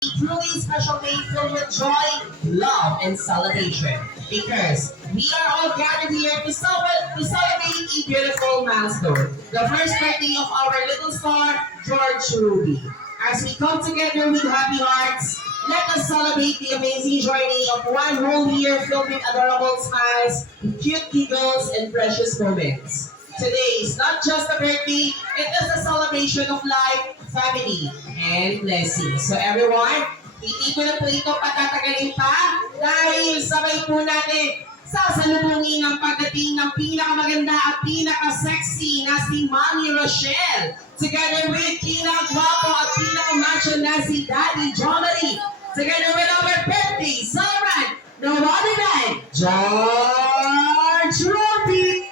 truly special day filled with joy, love, and celebration. Because we are all gathered here to celebrate a beautiful milestone. The first birthday of our little star, George Ruby. As we come together with happy hearts, let us celebrate the amazing journey of one whole year filled with adorable smiles, cute giggles, and precious moments. Today is not just a birthday, it is a celebration of life, family, and blessings. So everyone, hindi ko na po ito patatagalin pa dahil sabay po natin sasalubungin ang pagdating ng pinakamaganda at pinaka-sexy na si Mami Rochelle together with pinaka-gwapo at pinaka-macho na si Daddy Jomari together with our birthday celebrant, no other than George Ruby!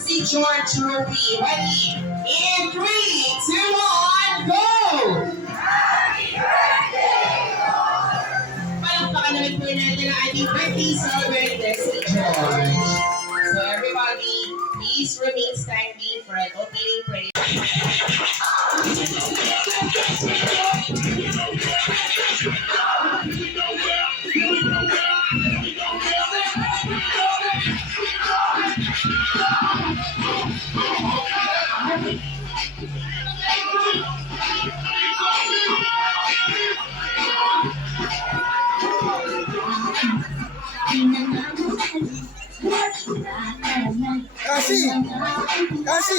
Si George Ruby. Ready? In 3, 2, 1, go! Happy birthday! Palakpakan naman po natin ang ating birthday celebrator si George. So everybody, please remain standing for an opening prayer. Kasi! Kasi!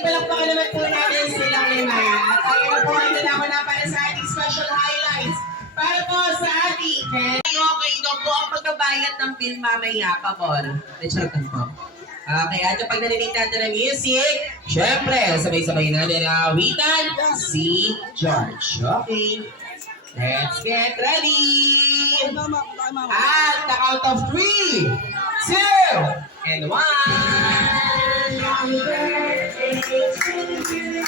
Palakpakan naman po natin silang lima. At tayo na po ang nalaman na para sa ating special highlights. Para po sa ating okay daw po ang pagbabayad ng bill mamaya, pabor. Rechartan po. Okay, at pag narinig natin ang music, syempre, sabay-sabay natin ang awitan si George. Okay, let's get ready! At the count of 3, 2, and 1! Happy birthday to you.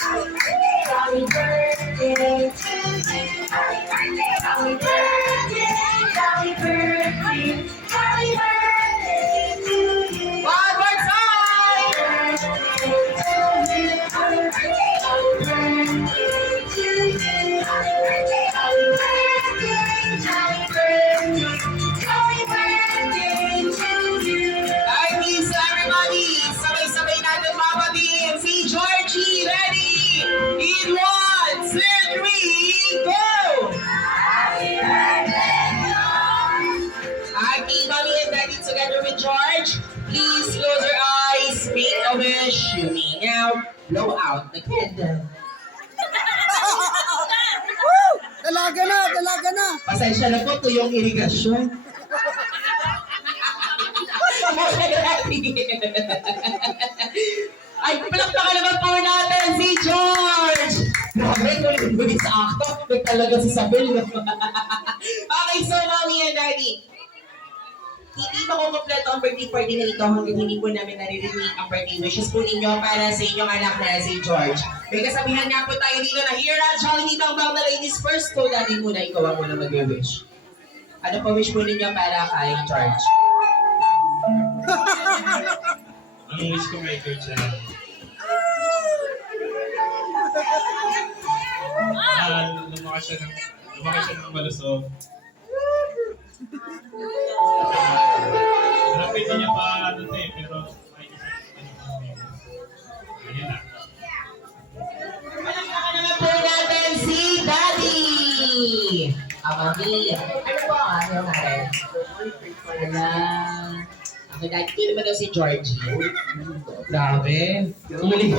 Happy birthday to you. Happy birthday, happy birthday, happy birthday, happy birthday to you. One more time. Happy birthday to you. Happy birthday to you. Happy birthday, happy birthday, happy birthday, happy birthday to you. Thank you, everybody. Sabay-sabay natin mapatiin si Georgie. Ready? In 1, 2, 3, go! Happy birthday, Happy Mommy and Daddy together with George. Please close your eyes, make a wish. You may now blow out the candle. Dalaga na! Dalaga na! Pasensya na po, tuyong irigasyon. Ay, palakpakan naman po natin si George! Grabe, nalulubig sa akto. Nagtalaga si Isabel. Okay, so Mommy and Daddy, hindi makukompleto ang birthday party na ito hanggang hindi po namin naririnig ang birthday wishes po ninyo para sa inyong anak na si George. May kasabihan nga po tayo dito na here at Jolly Dito about the ladies first. So, daddy muna, ikaw ang muna mag-wish. Ano po wish po ninyo para kay George? Ang wish ko kay George na lumakas siya ng malusog. Pero pwede niya pa ano pero may ayun na. Palakpakan naman po natin si Daddy! Mami, ano po ang ano natin? Wala. Ang Daddy, kaya naman daw si Georgie. Grabe. Uli.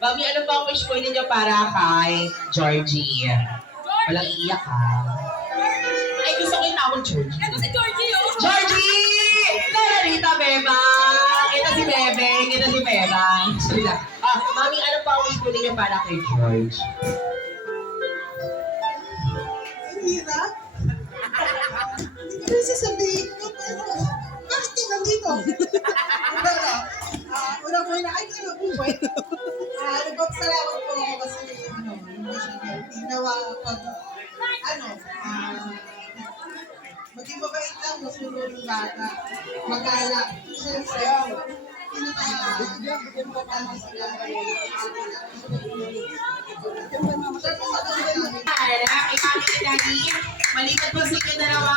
Mami, ano po ang wish po ninyo para kay Georgie? Walang iiyak ha. Ay, gusto ko yung tawag Georgie. Ito si Georgie, oh! Georgie! Narita, Beba! Ito si Bebe, ito si Beba. Sorry lang. Mami, ano pa ang wish po ninyo para kay George? Hirap. Hindi ko sasabihin ko, pero bakit ka nandito? Pero, una po na, ay, ano po ba? Nagpapasalamat po ako kasi, ginawa pag, maging mabait lang, masunod yung bata, mag-alak. Siyempre, pinaka-importante sila ay Ikaw ni Daddy, malipat po sa inyo dalawa.